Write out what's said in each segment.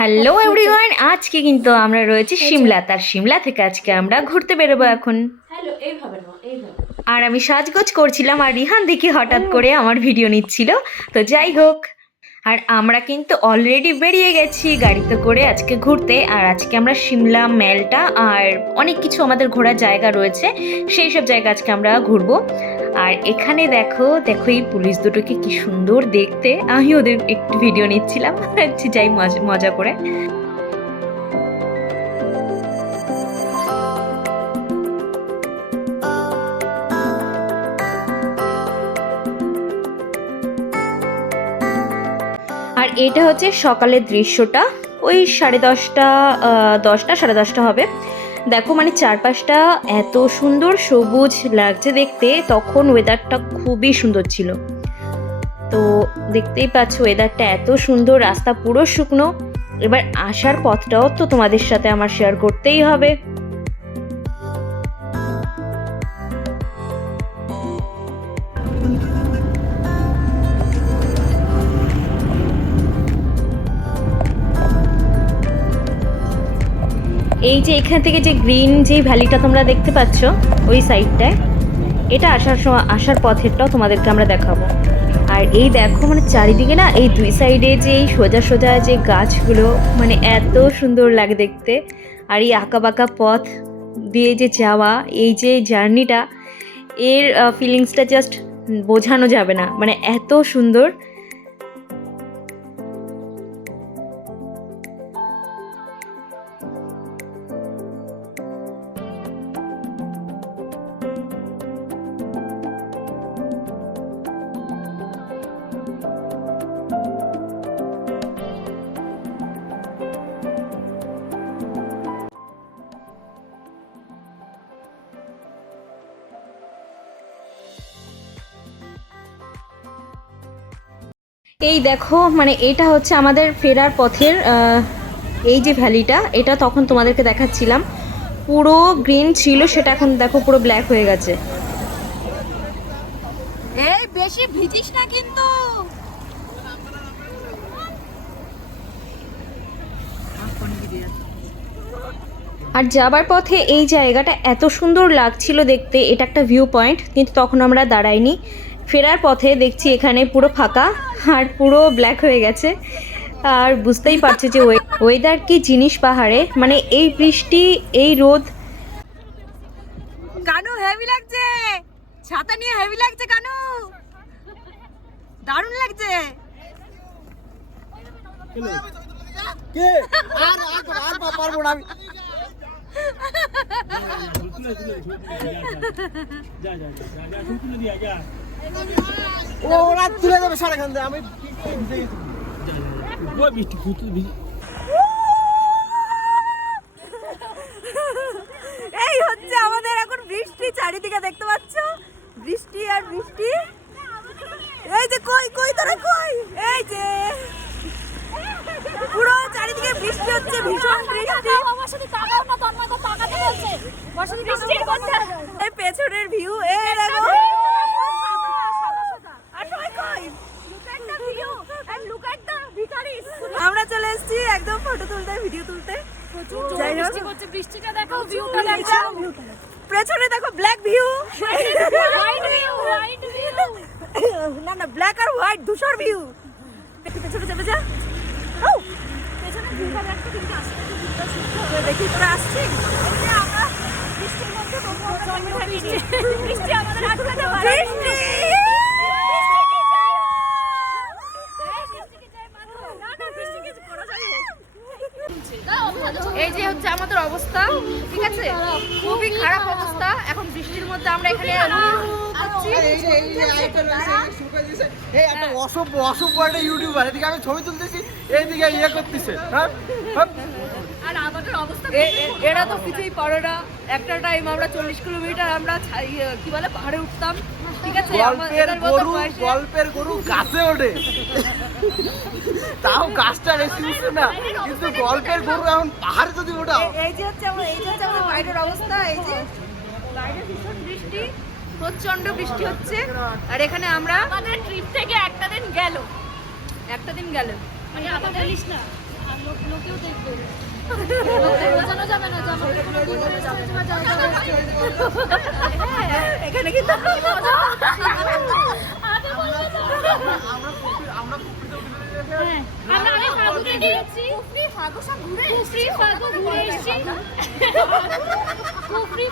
Hello everyone, আজকে কিন্তু আমরা রয়েছি সিমলা। তার সিমলা থেকে আজকে আমরা ঘুরতে বেরোবো এখন। আর আমি সাজগোজ করছিলাম আর রিহান দেখি হঠাৎ করে আমার ভিডিও নিচ্ছিল। তো যাই হোক, আর আমরা কিন্তু অলরেডি বেরিয়ে গেছি গাড়িতে করে আজকে ঘুরতে। আর আজকে আমরা সিমলা মেলটা আর অনেক কিছু আমাদের ঘোরার জায়গা রয়েছে, সেই সব জায়গা আজকে আমরা ঘুরবো। আর এখানে দেখো দেখো এই পুলিশ দুটোকে কি সুন্দর দেখতে, আমি ওদের একটু ভিডিও নিচ্ছিলাম। যাই মজা করে। আর এটা হচ্ছে সকালের দৃশ্যটা, ওই 10:30, 10টা 10:30 হবে। দেখো মানে চারপাশটা এত সুন্দর সবুজ লাগছে দেখতে, তখন ওয়েদারটা খুবই সুন্দর ছিল। তো দেখতেই পাচ্ছ ওয়েদারটা এত সুন্দর, রাস্তা পুরো শুকনো। এবার আসার পথটাও তো তোমাদের সাথে আমার শেয়ার করতেই হবে। এই যে এখান থেকে যে গ্রিন যে ভ্যালিটা তোমরা দেখতে পাচ্ছ ওই সাইডটায়, এটা আসার পথেরটাও তোমাদেরকে আমরা দেখাবো। আর এই দেখো মানে চারিদিকে না এই দুই সাইডে যে এই সোজা সোজা যে গাছগুলো, মানে এত সুন্দর লাগে দেখতে। আর এই আঁকা বাঁকা পথ দিয়ে যে যাওয়া, এই যে জার্নিটা, এর ফিলিংসটা জাস্ট বোঝানো যাবে না, মানে এত সুন্দর। এই দেখো মানে এটা হচ্ছে আমাদের ফেরার পথের এই যে ভ্যালিটা, এটা তখন তোমাদেরকে দেখাচ্ছিলাম, পুরো গ্রিন ছিল, সেটা এখন দেখো পুরো ব্ল্যাক হয়ে গেছে। এই বেশি ভিজিস না কিন্তু। আর যাবার পথে এই জায়গাটা এত সুন্দর লাগছিল দেখতে, এটা একটা ভিউ পয়েন্ট, কিন্তু তখন আমরা দাঁড়াইনি। ফেরার পথে দেখছি এখানে পুরো ফাঁকা আর পুরো ব্ল্যাক হয়ে গেছে। আর বুঝতেই পারছে যে ওয়েদার কি জিনিস পাহাড়ে, মানে এই বৃষ্টি এই রোদ। কানু হেভি লাগছে, ছাতা নিয়ে হেভি লাগছে কানু, দারুণ লাগছে। কে আর পারবো না আমি। ওরা তুলে যাবে সারা খান আমি এই হচ্ছে আমাদের এখন বৃষ্টি, চারিদিকে দেখতে পাচ্ছ বৃষ্টি আর বৃষ্টি। এই যে কই কই তোরা কই, এই যে পুরো চারিদিকে বৃষ্টি হচ্ছে, ভীষণ বৃষ্টি। আমার সাথে তাকাও না, তন্ময় তো তাকাতে বলছে বসে বৃষ্টির কথা। এই পেছনের ভিউ, এই দেখো। আর সবাই কই, look at the view and look at the ভিখারিস। আমরা চলে এসেছি একদম ফটো তুলতে, ভিডিও তুলতে। প্রচুর যাই হোক। বৃষ্টি করছে, বৃষ্টিটা দেখো, ভিউটা দেখো, পেছনে দেখো ব্ল্যাক ভিউ, হোয়াইট ভিউ। না না ব্ল্যাক আর হোয়াইট ধূসর ভিউ। পেছনে যাবে যা, পেছনে ভিউটা দেখতে কিন্তু আসছে, ভিউটা সুন্দর হবে। দেখি তোরা আসছি। এই যে আমরা বৃষ্টির মধ্যে বৃষ্টি আমাদের আটকাতে পারে। বৃষ্টি এই যে হচ্ছে আমাদের অবস্থা, ঠিক আছে, খুবই খারাপ অবস্থা। এখন বৃষ্টির মধ্যে আমরা এখানে অসভ্য একটা ইউটিউবার, এদিকে আমি ছবি তুলতেছি, এইদিকে ইয়ে করতেছে। হ্যাঁ আর আমাদের অবস্থা এরা তো কিছুই পারে না। একটা টাইম আমরা 40 কিলোমিটার আমরা কি বলে পাহাড়ে উঠতাম, ঠিক আছে, গল্পের গরু গাছে ওঠে, তাও গাছটা বেশি উঠছে না, কিন্তু গল্পের গরু এখন পাহাড়ে যদি ওঠাও। এই যে হচ্ছে আমাদের বাইরের অবস্থা। এই যে বাইরে ভীষণ বৃষ্টি, প্রচন্ড বৃষ্টি হচ্ছে। আর এখানে আমরা আমাদের ট্রিপ থেকে একটা দিন গেল, একটা দিন গেল, মানে আমাদের বলিস না, লোকেও দেখবে বোঝানো যাবে না যে আমাদের কোনো ভিতরে যাবে না এখানে কিন্তু আমরা আগে ফাগু রেডি হচ্ছি কুফরি ফাগু ঘুরে এসেছি কুফরি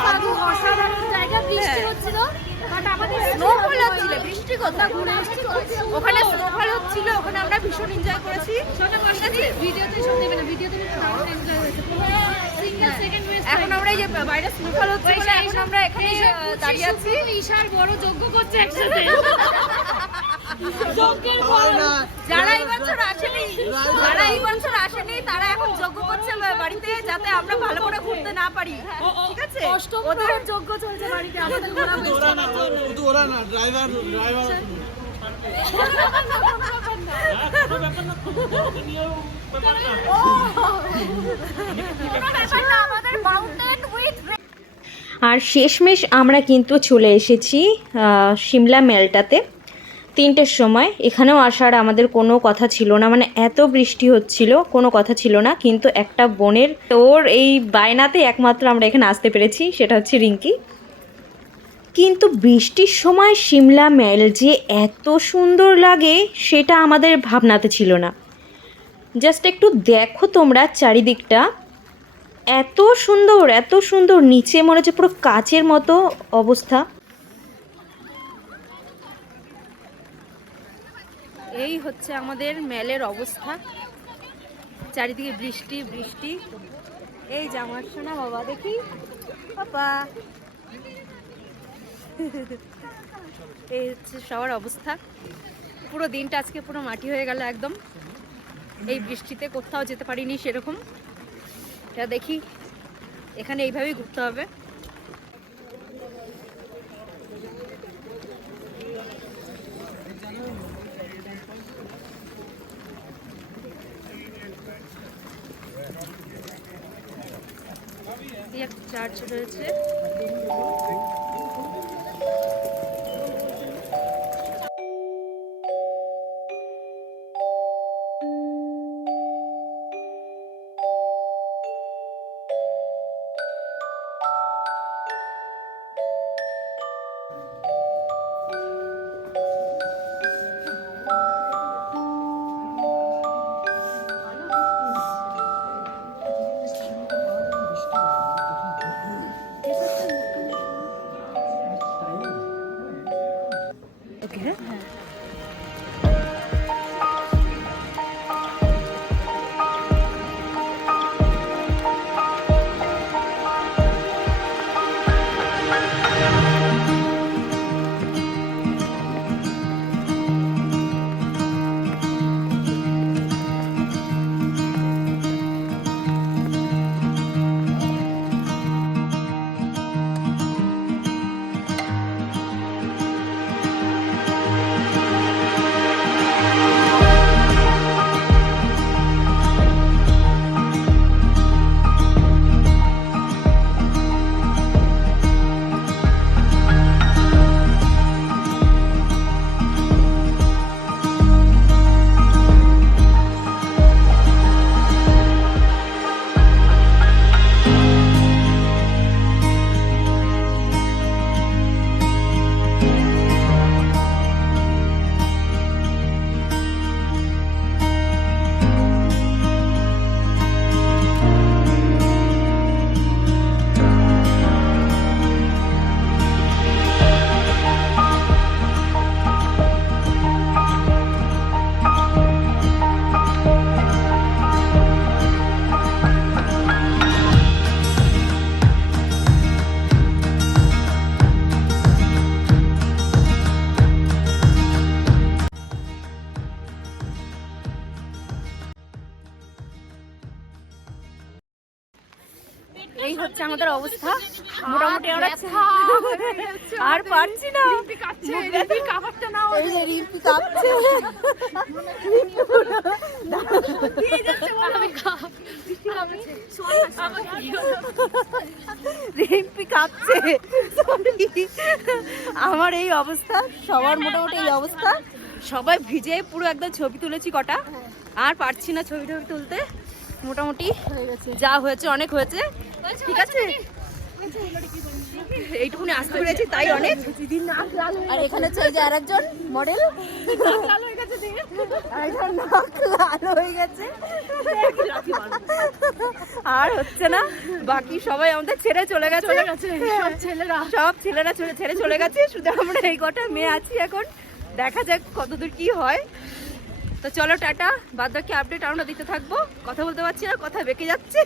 ফাগু অসাধারণ জায়গা বৃষ্টি হচ্ছিল বাট আমাদের স্নোফল হচ্ছিল, বৃষ্টি কোথায়? ঘুরে এসেছি ওখানে স্নোফল হচ্ছিল, ওখানে আমরা ভীষণ এনজয় করেছি। ভিডিওতে সব দেবে না ভিডিওতে দারুণ এনজয় হয়েছে সিঙ্গেল সেকেন্ড এখন আমরা এই যে বাইরে স্নোফল হচ্ছে বলে এখন আমরা এখানে দাঁড়িয়ে আছি। ঈশার বড় যজ্ঞ করছে একসাথে যজ্ঞের ফল যারা এই বছর আসেনি তারা এখন যজ্ঞ করছে বাড়িতে, যাতে আমরা ভালো করে ঘুরতে না পারি। ঠিক আছে, অষ্টম ওদের প্রহর যজ্ঞ চলছে বাড়িতে আমাদের ঘোরা ওরা না ড্রাইভার আমাদের মাউন্টেন উইথ আর শেষমেশ আমরা কিন্তু চলে এসেছি সিমলা মেলটাতে 3টের সময়। এখানেও আসার আমাদের কোনো কথা ছিল না, মানে এত বৃষ্টি হচ্ছিল, কোনো কথা ছিল না। কিন্তু একটা বোনের ওর এই বায়নাতে একমাত্র আমরা এখানে আসতে পেরেছি, সেটা হচ্ছে রিঙ্কি। কিন্তু বৃষ্টির সময় সিমলা মেল যে এত সুন্দর লাগে সেটা আমাদের ভাবনাতে ছিল না। জাস্ট একটু দেখো তোমরা চারিদিকটা, এত সুন্দর, নিচে মনে হচ্ছে পুরো কাচের মতো অবস্থা। এই হচ্ছে আমাদের মেলের অবস্থা, চারিদিকে বৃষ্টি। এই যে আমার সোনা বাবা, দেখি বাবা, এই হচ্ছে সবার অবস্থা। পুরো দিনটা আজকে পুরো মাটি হয়ে গেল একদম, এই বৃষ্টিতে কোথাও যেতে পারিনি সেরকম। এটা দেখি, এখানে এইভাবেই ঘুরতে হবে। একটা চার্চ রয়েছে, এই হচ্ছে আমাদের অবস্থা। মোটামুটি আমরা আর পারছি না, রিম্পি কাঁপছে। আমার এই অবস্থা, সবার মোটামুটি এই অবস্থা। সবাই ভিজে পুরো একদম ছবি তুলেছি কটা, আর পারছি না ছবি টবি তুলতে, মোটামুটি যা হয়েছে অনেক হয়েছে, ঠিক আছে। এইটুকুনি আসতে পেরেছি তাই অনেক। আর এখানে হচ্ছে এই যে আরেকজন মডেল, লাল হয়ে গেছে, আর হচ্ছে না, বাকি সবাই আমাদের ছেড়ে চলে গেছে, সব ছেলেরা ছেড়ে চলে গেছে, শুধু আমরা এই কটা মেয়ে আছি এখন। দেখা যাক কতদূর কি হয়। তো চলো টাটা, বাদ বাকি আপডেট আমরা দিতে থাকবো। কথা বলতে পারছি না, কথা বেঁকে যাচ্ছে।